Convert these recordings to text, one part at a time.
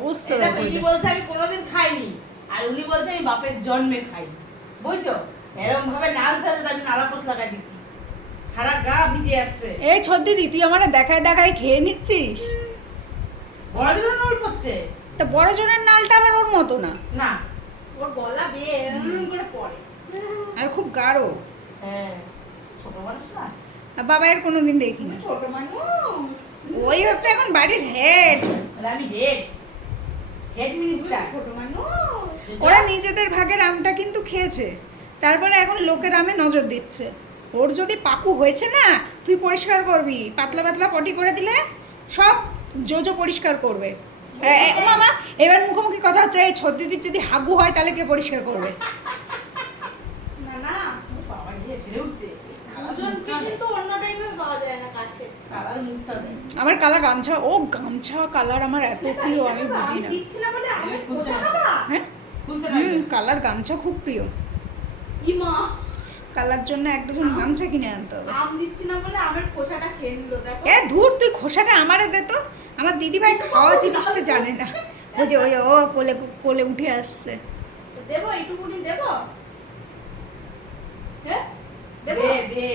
অবস্থা দেখো উনি বলছে আমি কোনোদিন খাইনি। আর উনি বলছে আমি বাপের জন্মে খাই বুঝছ? এরকম ভাবে আমি নালা পোষ লাগাই দিচ্ছি। সারা গা ভিজে যাচ্ছে। এই ছদ্দিদি তুই আমার দেখায় দেখায় খেয়ে নিচ্ছিস? বড় জন্য নল পড়ছে। তা বড় জনের নালটা আবার ওর মতো না? না ওর গলা বেয়ে করে পড়ে। আর খুব গাঢ়। হ্যাঁ ছোট মানুষ না। বাবা এর কোনোদিন দেখিনি। ছোট মানুষ। ওই হচ্ছে এখন বাড়ির হেড আমি হেড হেড মিনিস্টার ওরা নিজেদের ভাগের আমটা কিন্তু খেয়েছে। তারপরে এখন লোকের আমে নজর দিচ্ছে। ওর যদি পাকু হয়েছে না তুই পরিষ্কার করবি। পাতলা পাতলা পটি করে দিলে সব জোজো পরিষ্কার করবে। মামা এবার মুখোমুখি কথা হচ্ছে এই ছদ্দিদির যদি হাগু হয় তাহলে কে পরিষ্কার করবে? না না ও বাবা নিয়ে ঠেলে উঠছে দুজনকে কিন্তু অন্য টাইমে পাওয়া যায় না কাছে। কালার মুখটা দেয় আমার কালা গামছা ও গামছা কালার আমার এত প্রিয় আমি বুঝি না। দিচ্ছি না বলে আমি আমি পোষা খাবা? হ্যাঁ? হুম কালার গামছা খুব প্রিয়। ইমা কালার জন্য এক ডজন গামছা কিনে আনতে হবে। আম দিচ্ছি না বলে আমের খোসাটা খেয়ে নিল দেখো। এ ধুর তুই খোসাটা আমারে দে তো। আমার দিদি ভাই খাওয়া জিনিসটা জানে না। ওই যে ওই ও কোলে কোলে উঠে আসছে। দেবো এইটুকুনি দেবো? হ্যাঁ? দেবো? দে।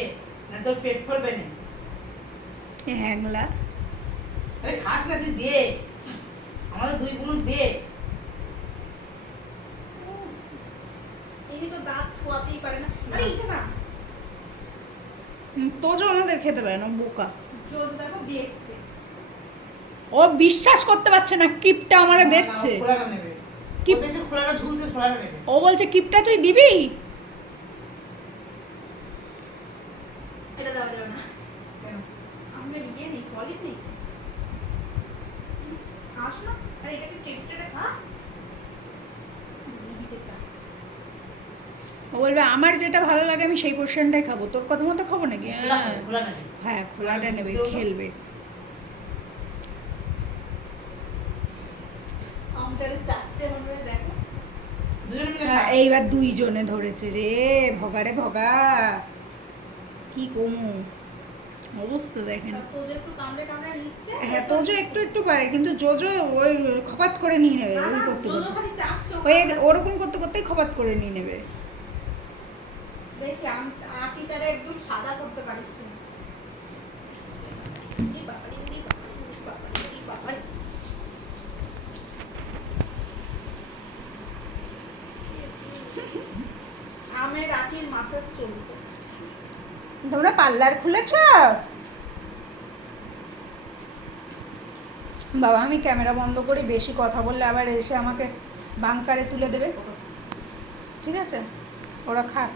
তোর পেট ভরবে না। হ্যাংলা। আরে খাস না তুই দে। আমাদের দুই বোন দে। ইনি তো দাঁত ছোঁয়াতেই পারে না। আরে এটা না। তোজো আমাদের খেতে পারে না বোকা। জোর দেখো দেখছে। ও বিশ্বাস করতে পারছে না কিপটা আমারে দেখছে। খোলাটা নেবে। কি? কি দেখছে খোলাটা ঝুলছে খোলাটা নেবে। ও বলছে কিপটা তুই দিবি এটা দেওয়া যাবে না কেন? আমরা ইয়ে নেই সলিড নেই আস না? আরে এটাকে চেটে চেটে খা? ও বলবে আমার যেটা ভালো লাগে আমি সেই পোর্শনটাই খাব। তোর কথা মতো খাব নাকি? হ্যাঁ। নেবে, খোলা নেবে হ্যাঁ খোলাটা নেবে খেলবে। আমটারে চাচ্ছে মনে হয়। এইবার দুইজনে ধরেছে রে ভগারে ভগা। কি কমু? অবস্থা দেখেন। হ্যাঁ তোজো একটু একটু পারে কিন্তু জোজো ওই খপাত করে নিয়ে নেবে ওই করতে করতে। ওই ওরকম করতে করতেই খপাত করে নিয়ে নেবে। দেখি আটিটারে একদম সাদা করতে পারিস তুমি। আমের আটির মাসাজ চলছে। তোমরা পার্লার খুলেছ? বাবা, আমি ক্যামেরা বন্ধ করি, বেশি কথা বললে আবার এসে আমাকে বাংকারে তুলে দেবে। ঠিক আছে? ওরা খাক।